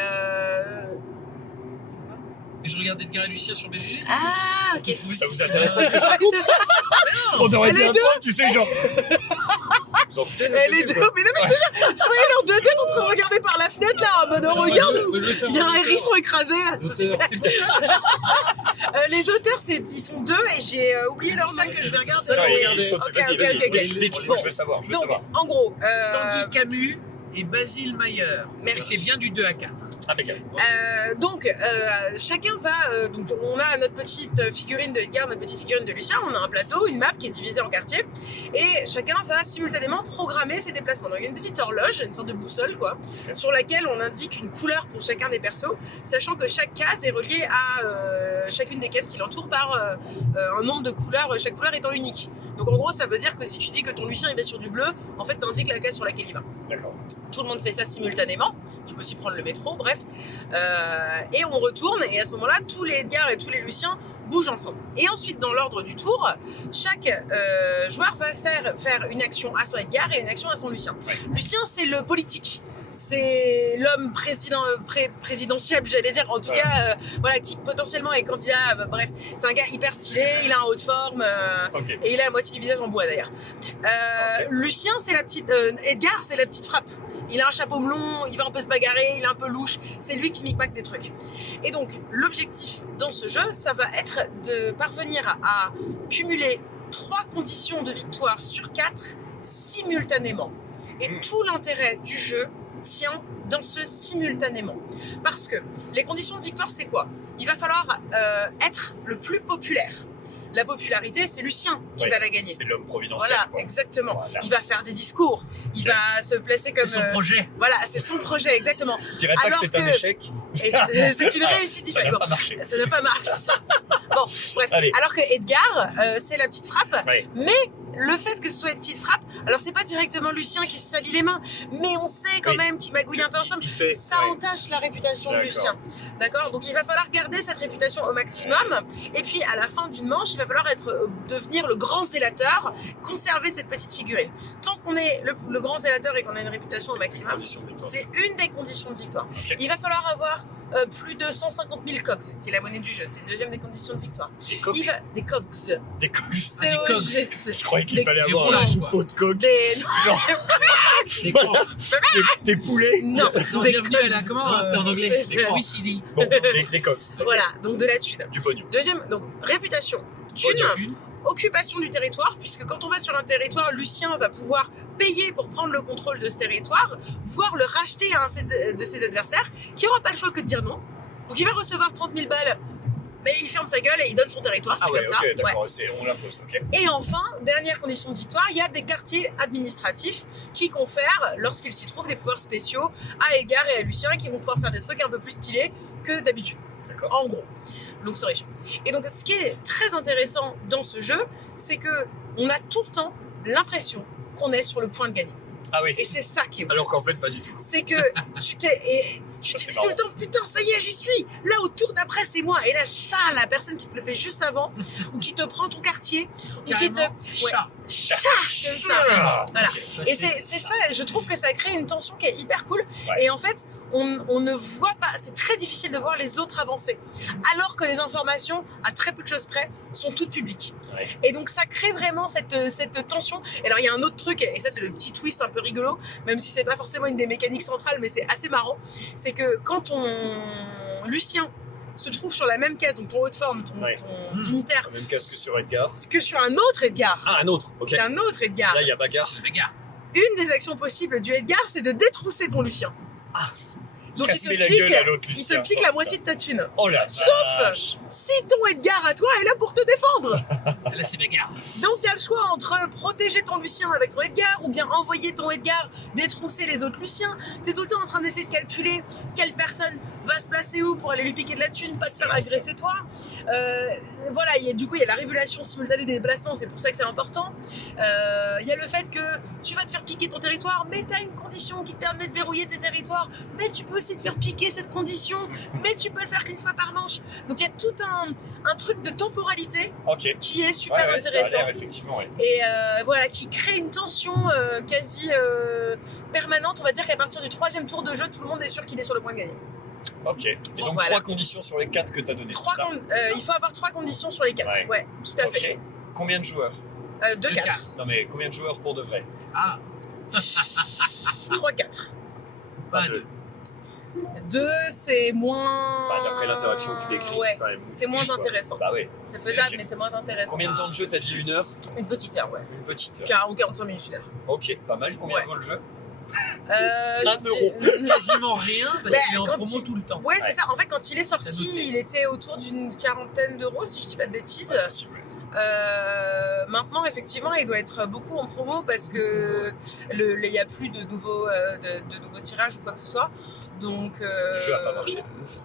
Et je regardais Edgar et Lucien sur BGG. ah, ok. Ça vous intéresse pas ce que je raconte? On aurait Elle dit est un deux. point, tu sais, genre. Vous en foutez, là, Les deux, mais non, mais je te jure, je voyais leurs deux têtes en train de regarder par la fenêtre là, en mode oh, regarde, il y a un hérisson écrasé là, c'est super. Les auteurs, ils sont deux et j'ai oublié leur nom. ça que je vais regarder. Attends, Oui. il saute, Ok, vas-y, ok, vas-y. ok, ok. Pitch, Bon. je veux savoir. Donc, en gros, Tanguy Camus et Basile Mayer. Merci. Et c'est bien du 2 à 4. Impeccable. Chacun va. Donc, on a notre petite figurine de Edgar, notre petite figurine de Lucien. On a un plateau, une map qui est divisée en quartiers. Et chacun va simultanément programmer ses déplacements. Donc, il y a une petite horloge, une sorte de boussole, quoi, sur laquelle on indique une couleur pour chacun des persos, sachant que chaque case est reliée à chacune des cases qui l'entourent par un nombre de couleurs, chaque couleur étant unique. Donc, en gros, ça veut dire que si tu dis que ton Lucien il va sur du bleu, en fait, t'indiques la case sur laquelle il va. D'accord. Tout le monde fait ça simultanément. Tu peux aussi prendre le métro, bref. Et on retourne, et à ce moment-là, tous les Edgar et tous les Luciens bougent ensemble. Et ensuite, dans l'ordre du tour, chaque joueur va faire une action à son Edgar et une action à son Lucien. Ouais. Lucien, c'est le politique. C'est l'homme présidentiel, j'allais dire, en tout cas, voilà, qui potentiellement est candidat. Bref, c'est un gars hyper stylé, il a un haut de forme, Ok. et il a la moitié du visage en bois d'ailleurs. Ok. Lucien, c'est la petite. Edgar, c'est la petite frappe. Il a un chapeau melon, il va un peu se bagarrer, il est un peu louche. C'est lui qui micmac des trucs. Et donc, l'objectif dans ce jeu, ça va être de parvenir à cumuler 3 conditions de victoire sur 4 simultanément. Et tout l'intérêt du jeu tient dans ce simultanément. Parce que les conditions de victoire, c'est quoi? Il va falloir être le plus populaire. La popularité, c'est Lucien qui Ouais, va la gagner. C'est l'homme providentiel. Voilà, quoi. exactement. Voilà. Il va faire des discours, il va se placer comme... C'est son projet. Voilà, c'est son projet, exactement. Je dirais pas Alors que c'est un que- échec. Et c'est une réussite Ça n'a différente. pas marché. Ça n'a pas marché, c'est ça. Bon, bref. Allez. Alors que Edgar, c'est la petite frappe, Ouais. mais le fait que ce soit une petite frappe, alors c'est pas directement Lucien qui se salit les mains, mais on sait quand Oui. même qu'il magouille un peu ensemble. Il fait. Ça ouais. entache la réputation de D'accord. Lucien. D'accord? Donc il va falloir garder cette réputation au maximum. Et puis à la fin d'une manche, il va falloir devenir le grand zélateur, conserver cette petite figurine. Tant qu'on est le grand zélateur et qu'on a une réputation au maximum, Condition de victoire. c'est une des conditions de victoire. Ok. Il va falloir avoir plus de 150 000 cogs, qui est la monnaie du jeu. C'est une deuxième des conditions de victoire. Des coques. Des cogs. Des coques. C-O-G. Je croyais qu'il Des- fallait des avoir roulages, un quoi. pot de coque. Des... Genre, Les voilà. cours. Des poulets. Non, Non, des bienvenue à la cogs. comment Non, c'est en anglais. Les coïncides. Bon, des coques. ok. Voilà, donc de la thune. Du pognon. Deuxième, donc réputation. Thune, Thune. occupation du territoire, puisque quand on va sur un territoire, Lucien va pouvoir payer pour prendre le contrôle de ce territoire, voire le racheter à un de ses adversaires, qui n'aura pas le choix que de dire non. Donc il va recevoir 30 000 balles, mais il ferme sa gueule et il donne son territoire, c'est Ah ouais, comme ok, ça. Ouais. d'accord, on l'impose, ok. Et enfin, dernière condition de victoire, il y a des quartiers administratifs qui confèrent, lorsqu'ils s'y trouvent, des pouvoirs spéciaux à Edgar et à Lucien, qui vont pouvoir faire des trucs un peu plus stylés que d'habitude. D'accord. En gros, long story short. Et donc, ce qui est très intéressant dans ce jeu, c'est que on a tout le temps l'impression qu'on est sur le point de gagner. Ah oui. Et c'est ça qui est ouf. Alors qu'en fait, pas du tout. C'est que tu te dis c'est tout le temps, putain, ça y est, j'y suis. Là, au tour d'après, c'est moi. Et là, chat, la personne qui te le fait juste avant, ou qui te prend ton quartier, ou qui te. Carrément, Ouais. chat. Chat, comme ça. Voilà. Ok. Et c'est ça, je trouve que ça crée une tension qui est hyper cool. Ouais. Et en fait, on ne voit pas, c'est très difficile de voir les autres avancer. Alors que les informations, à très peu de choses près, sont toutes publiques. Ouais. Et donc ça crée vraiment cette tension. Et alors il y a un autre truc, et ça c'est le petit twist un peu rigolo, même si c'est pas forcément une des mécaniques centrales, mais c'est assez marrant, c'est que quand Lucien se trouve sur la même case, donc ton haut de forme, ton Ouais. dignitaire, Même casque sur Edgar. que sur un autre Edgar. Ah, un autre, ok. Un autre Edgar. Là, il y a bagarre. C'est le bagarre. Une des actions possibles du Edgar, c'est de détrousser ton Lucien. Ah, Donc casser la gueule à l'autre, il te Lucien. pique Oh, la putain. moitié de ta thune. Oh la Sauf vache. si ton Edgar à toi est là pour te défendre. Là, c'est bagarre. Donc tu as le choix entre protéger ton Lucien avec ton Edgar ou bien envoyer ton Edgar détrousser les autres Luciens. Tu es tout le temps en train d'essayer de calculer quelle personne va se placer où pour aller lui piquer de la thune, pas te C'est faire vrai, ça. agresser toi. Voilà, du coup il y a la régulation simultanée des déplacements, c'est pour ça que c'est important. Il y a le fait que tu vas te faire piquer ton territoire, mais tu as une condition qui te permet de verrouiller tes territoires, mais tu peux aussi te faire piquer cette condition, mais tu peux le faire qu'une fois par manche. Donc il y a tout un truc de temporalité Ok. qui est super Ouais, ça a intéressant. l'air, effectivement, ouais. Et voilà, qui crée une tension quasi permanente. On va dire qu'à partir du 3e tour de jeu, tout le monde est sûr qu'il est sur le point de gagner. Ok. Et donc, Voilà. 3 conditions sur les 4 que tu as données, c'est ça Il faut avoir 3 conditions sur les 4. Ouais. Ouais, tout à fait. Ok. Combien de joueurs 2, De 4. quatre. Non, mais combien de joueurs pour de vrai Ah, 3, 4. pas deux. deux. 2, c'est moins. Bah, d'après l'interaction que tu décris, Ouais, c'est quand même. c'est moins quoi. intéressant. Bah ouais. C'est faisable, Ok. mais c'est moins intéressant. Combien de temps de jeu t'as dit 1 heure Une petite heure, ouais. Une petite heure. Ou 45 minutes, une heure. Ok, pas mal. Combien Ouais. vaut le jeu 1 euro. Quasiment rien parce Bah, qu'il est en quand promo il- tout le temps. Ouais, c'est ça. En fait, quand il est Ça sorti, notait. il était autour d'une 40aine d'euros, si je dis pas de bêtises. Pas possible. Maintenant, effectivement, il doit être beaucoup en promo parce que il n'y a plus de nouveaux tirages ou quoi que ce soit. Donc, Le jeu a pas marché.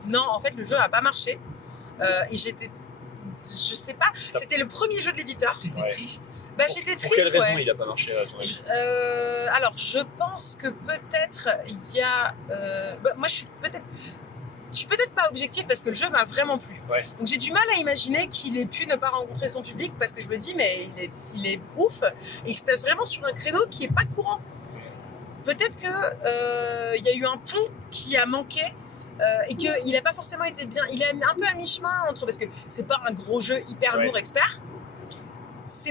non, en fait, le jeu a pas marché. Et je sais pas, T'as- c'était le premier jeu de l'éditeur. C'était Ouais. triste. Bah, Pour- j'étais Pour quelle triste, raison ouais. il a pas marché à ton avis? Alors, je pense que peut-être il y a. Moi, je suis peut-être pas objective parce que le jeu m'a vraiment plu. Ouais. Donc j'ai du mal à imaginer qu'il ait pu ne pas rencontrer son public parce que je me dis mais il est ouf et il se place vraiment sur un créneau qui est pas courant. Peut-être que il y a eu un pont qui a manqué. Et qu'il n'a pas forcément été bien. Il est un peu à mi-chemin entre. Parce que c'est pas un gros jeu hyper Ouais. lourd expert.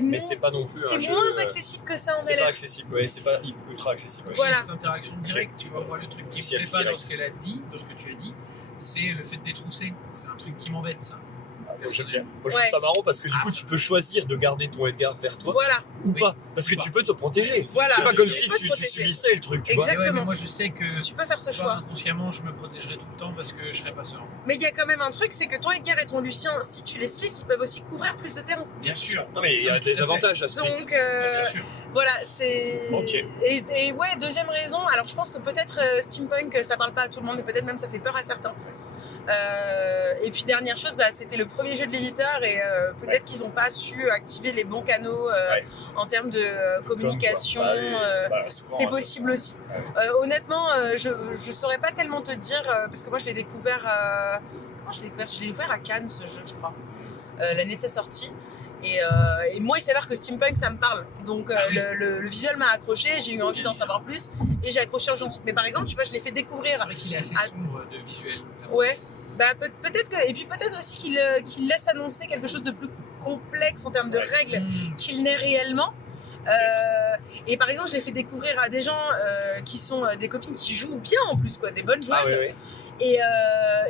Mais c'est pas non plus un c'est jeu. moins accessible que ça en a C'est pas l'air. accessible, ouais, c'est pas ultra accessible. Ouais. Voilà. Cette interaction directe, tu vas voir le truc qui Si me elle plaît pas dans direct. ce qu'elle a dit, dans ce que tu as dit, c'est le fait de détrousser. C'est un truc qui m'embête, ça. Moi, j'aime bien. Personnellement. Moi, je trouve Ouais. ça marrant parce que du Ah, coup, ça- tu peux choisir de garder ton Edgar vers toi Voilà. ou Oui. pas. Parce que Ou pas. tu peux te protéger. Voilà. C'est pas comme Tu si peux te tu protéger. subissais le truc, tu vois. Exact. Mais Exactement. mais moi, je sais que Tu peux faire ce pas choix. inconsciemment, je me protégerai tout le temps parce que je serai pas serein. Mais il y a quand même un truc, c'est que ton Edgar et ton Lucien, si tu les splits, ils peuvent aussi couvrir plus de terrain. Bien sûr. Non, mais il y a Tout à des fait. avantages à Split. Donc Bien sûr. voilà, c'est. Ok. Et ouais, deuxième raison, alors je pense que peut-être Steampunk, ça parle pas à tout le monde, et peut-être même ça fait peur à certains. Et puis dernière chose, c'était le premier jeu de l'éditeur et peut-être qu'ils n'ont pas su activer les bons canaux Ouais. en termes de communication. Comme, quoi. Bah, souvent, C'est hein, possible aussi. Ouais. Honnêtement, je saurais pas tellement te dire parce que moi je l'ai découvert. Comment je l'ai découvert? Je l'ai découvert à Cannes ce jeu, je crois, l'année de sa sortie. Et moi, il s'avère que Steampunk, ça me parle. Donc, Ah oui. le visuel m'a accroché, j'ai eu envie d'en savoir plus et j'ai accroché en jeu ensuite. Mais par exemple, tu vois, je l'ai fait découvrir. C'est vrai qu'il est assez Ah. sombre de visuel. Ouais. Peut-être que. Et puis peut-être aussi qu'il laisse annoncer quelque chose de plus complexe en termes de Ouais. règles Mmh. qu'il n'est réellement. Et par exemple, je l'ai fait découvrir à des gens qui sont des copines qui jouent bien en plus, quoi, des bonnes joueuses. Ah, ouais. Et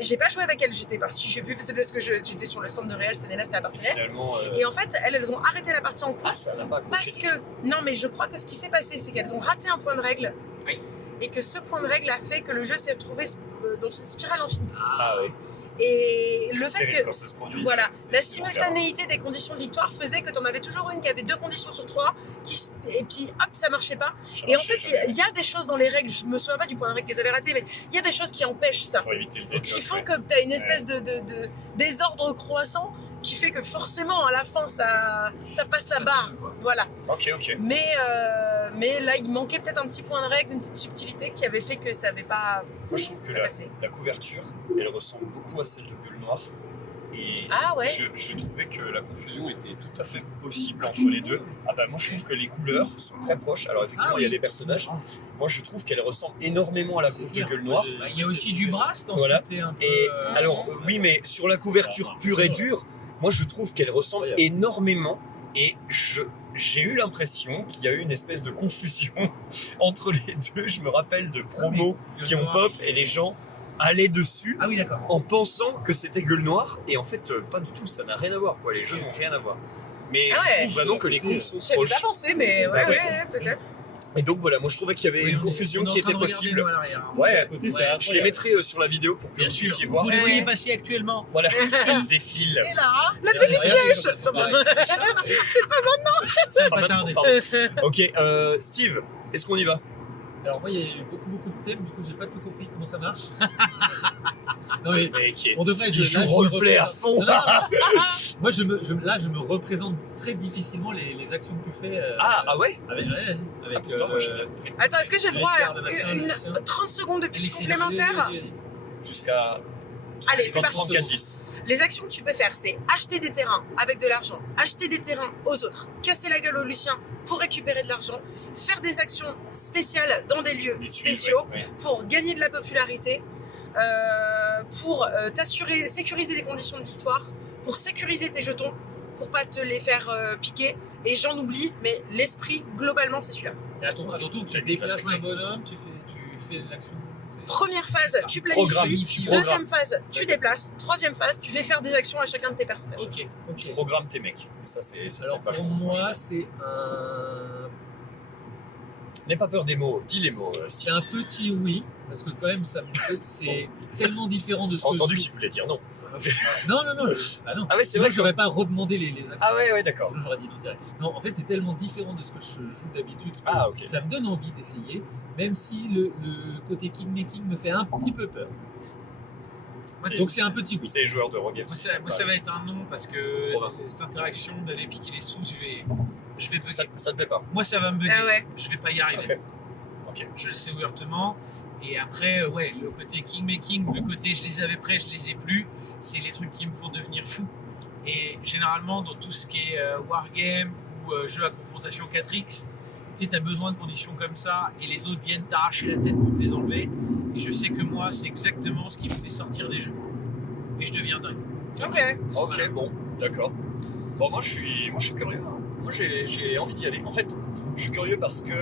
j'ai pas joué avec elles, j'étais partie, je sais plus, c'est parce que j'étais sur le stand de Réal cette année-là, c'était à Et Partenay. finalement, Et en fait, elles ont arrêté la partie en cours. ah, ça n'a pas accroché. Parce que, non mais je crois que ce qui s'est passé, c'est qu'elles ont raté un point de règle. Oui. Et que ce point de règle a fait que le jeu s'est retrouvé dans une spirale infinie. Ah, ouais. Et le C'est fait terrible que, quand ça se produit. voilà, C'est- la c'est l'enfer. simultanéité des conditions de victoire faisait que tu en avais toujours une qui avait 2 conditions sur 3, et puis hop, ça marchait pas. Ça Et en marchait fait, jamais. il y a des choses dans les règles, je me souviens pas du point de règle qu'ils avaient raté, mais il y a des choses qui empêchent ça. Pour éviter le Qui décote, font ouais. que tu as une espèce de désordre croissant qui fait que forcément, à la fin, ça passe la Ça barre. tient, quoi. Voilà. Ok, ok. Mais là, il manquait peut-être un petit point de règle, une petite subtilité qui avait fait que ça n'avait pas Moi, je trouve que passé. la couverture, elle ressemble beaucoup à celle de Gueule Noire. Et Ah ouais. je trouvais que la confusion était tout à fait possible entre les deux. Ah bah moi je trouve que les couleurs sont très proches. Alors effectivement Ah il y a oui. des personnages. Moi je trouve qu'elle ressemble énormément à la couve de clair. Gueule Noire. Bah, il y a aussi du brass dans Voilà. ce côté un peu. Et Ah. alors oui mais sur la couverture pure et dure, moi je trouve qu'elle ressemble énormément. Et j'ai eu l'impression qu'il y a eu une espèce de confusion entre les deux. Je me rappelle de promos qui ont pop et les gens allaient dessus Ah oui, d'accord. en pensant que c'était Gueule Noire et en fait pas du tout, ça n'a rien à voir quoi, les jeux n'ont rien à voir. Mais Ah je ouais. trouve vraiment que les coups sont J'y avais proches. pas pensé, mais Bah ouais, ouais. ouais, peut-être. Et donc voilà, moi je trouvais qu'il y avait Oui, une on est- confusion on est en qui train était de regarder, possible. nous, à l'arrière. Ouais, à côté, c'est Ouais, Je les mettrai sur la vidéo pour que Bien vous sûr. puissiez voir. Vous les Ouais. voyez passer actuellement. Voilà, elle défile. Et là, La petite flèche. ça va Enfin, pas tarder. pardon. Ok, Steve, est-ce qu'on y va? Alors moi, il y a eu beaucoup de thèmes, du coup, j'ai pas tout compris comment ça marche. Non mais Mec, on devrait. il joue là, je me roleplay à représente- fond. Non, non, moi, je me représente très difficilement les actions que tu fais. Ah ouais. Avec, Ah, pourtant moi j'ai bien compris. Attends, est-ce que j'ai le droit Edgar, à le machin, une le machin. 30 secondes de pitch Laissez-le, complémentaire? Jusqu'à Allez, c'est parti. 34-10. Les actions que tu peux faire, c'est acheter des terrains avec de l'argent, acheter des terrains aux autres, casser la gueule aux Luciens pour récupérer de l'argent, faire des actions spéciales dans des lieux Les suites, spéciaux ouais. pour gagner de la popularité, pour sécuriser les conditions de victoire, pour sécuriser tes jetons, pour pas te les faire piquer. Et j'en oublie, mais l'esprit, globalement, c'est celui-là. Et à ton tour, tu déplaces un bonhomme, tu fais l'action. c'est- Première phase, C'est ça. tu Programme. planifies. Programme. Deuxième phase, tu déplaces. Troisième phase, tu fais faire des actions à chacun de tes personnages. Ok. Ok. Programme tes mecs. Ça c'est Alors pour vachement moi, c'est un. N'aie pas peur des mots, dis les mots. C'est un petit oui, parce que quand même, c'est tellement différent de ce J'ai que entendu je qu'il voulait dire non. Non, ah non. Ah ouais, c'est Sinon, vrai. j'aurais pas redemandé les actions. Ah ouais, d'accord. Sinon, j'aurais dit non direct. Non, en fait, c'est tellement différent de ce que je joue d'habitude que Ah ok. ça me donne envie d'essayer, même si le côté kingmaking me fait un petit peu peur. Donc c'est un petit oui. C'est les joueurs de Eurogames. Moi, ça va être un non parce que Romain. cette interaction d'aller piquer les sous, je vais bugger. Ça te plaît pas? Moi, ça va me bugger. Ah ouais. Je vais pas y arriver. Ok. Je le sais ouvertement. Et après, ouais, le côté kingmaking, le côté je les avais prêts, je les ai plus, c'est les trucs qui me font devenir fou. Et généralement, dans tout ce qui est wargame ou jeu à confrontation 4X, tu sais, tu as besoin de conditions comme ça et les autres viennent t'arracher la tête pour te les enlever. Et je sais que moi, c'est exactement ce qui me fait sortir des jeux. Et je deviendrai. Ok. Ok, Voilà. bon, d'accord. Bon, moi je suis curieux. Hein. Moi j'ai envie d'y aller. En fait, je suis curieux parce que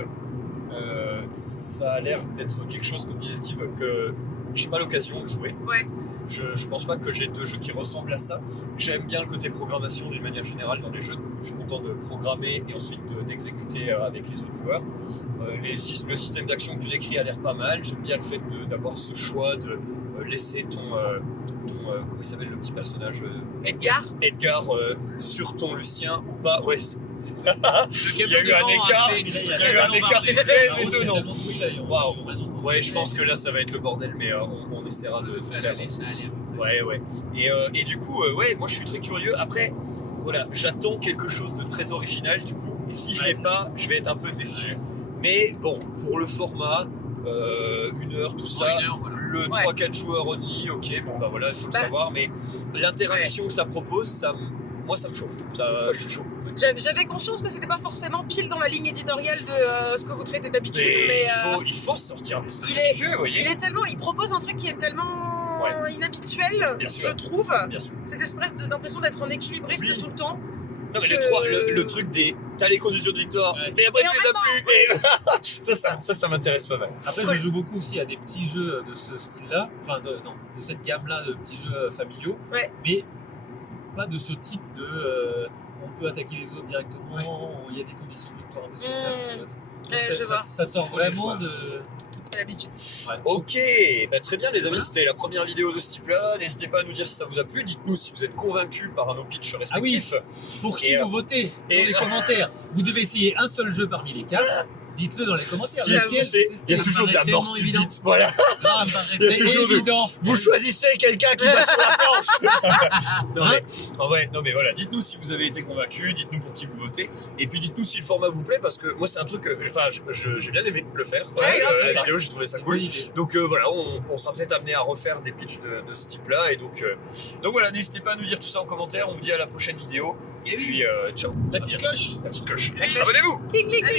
ça a l'air d'être quelque chose, comme disait Steve, que j'ai pas l'occasion de jouer. Ouais. Je pense pas que j'ai deux jeux qui ressemblent à ça. J'aime bien le côté programmation d'une manière générale dans les jeux, donc je suis content de programmer et ensuite d'exécuter avec les autres joueurs. Le système d'action que tu décris a l'air pas mal. J'aime bien le fait d'avoir ce choix de laisser ton comment il s'appelle le petit personnage Edgar. sur ton Lucien ou pas. Ouais. Le Il y a eu un écart. Il y a eu un écart très étonnant. Waouh. Ouais, je pense que là ça va être le bordel, mais on essaiera de faire. Ça allait. Ouais. Et du coup, ouais, moi je suis très curieux. Après, voilà, j'attends quelque chose de très original du coup. Et si je l'ai pas, je vais être un peu déçu. Mais bon, pour le format, 1 heure, tout ça, Une heure, voilà. le 3-4 joueurs only, ok, bon bah voilà, il faut le savoir. Mais l'interaction que ça propose, moi ça me chauffe. Je suis chaud. J'avais conscience que c'était pas forcément pile dans la ligne éditoriale de ce que vous traitez d'habitude, mais il faut sortir des il est- jeux, vous voyez. il propose un truc qui est tellement inhabituel, Bien sûr. je trouve. Bien sûr. Cette espèce d'impression d'être en équilibriste Oui. tout le temps. Non mais que- le truc des t'as les conditions de victoire Ouais. et après Et tu les as plus et ça m'intéresse pas mal. Après, je joue beaucoup aussi à des petits jeux de ce style-là, enfin de cette gamme-là de petits jeux familiaux, Ouais. mais pas de ce type de on peut attaquer les autres directement, il y a des conditions de victoire un peu spéciales. Ouais, je vois. Ça sort Faut les vraiment jouer. de. L'habitude. Ouais. Ok, bah très bien les amis, Voilà. c'était la première vidéo de ce type-là. N'hésitez pas à nous dire si ça vous a plu. Dites-nous si vous êtes convaincus par nos pitchs respectifs. Pour qui Et, vous votez dans et- les commentaires. Vous devez essayer un seul jeu parmi les 4. Dites-le dans les commentaires. Si, J'avoue. tu sais, il y a toujours de la mort subite. Voilà. Ah, Il y a toujours de- évident. Vous choisissez quelqu'un qui va sur la planche. non, Hein mais, en vrai, non mais voilà, dites-nous si vous avez été convaincus, dites-nous pour qui vous votez, et puis dites-nous si le format vous plaît, parce que moi c'est un truc, enfin j'ai bien aimé le faire, Ouais, la c'est vidéo j'ai trouvé ça C'est cool. une bonne idée. Donc voilà, on sera peut-être amené à refaire des pitchs de ce type-là, et donc voilà, n'hésitez pas à nous dire tout ça en commentaire, on vous dit à la prochaine vidéo, et puis ciao. La petite cloche. La petite cloche. La cloche. Abonnez-vous. Clic, clic, clic.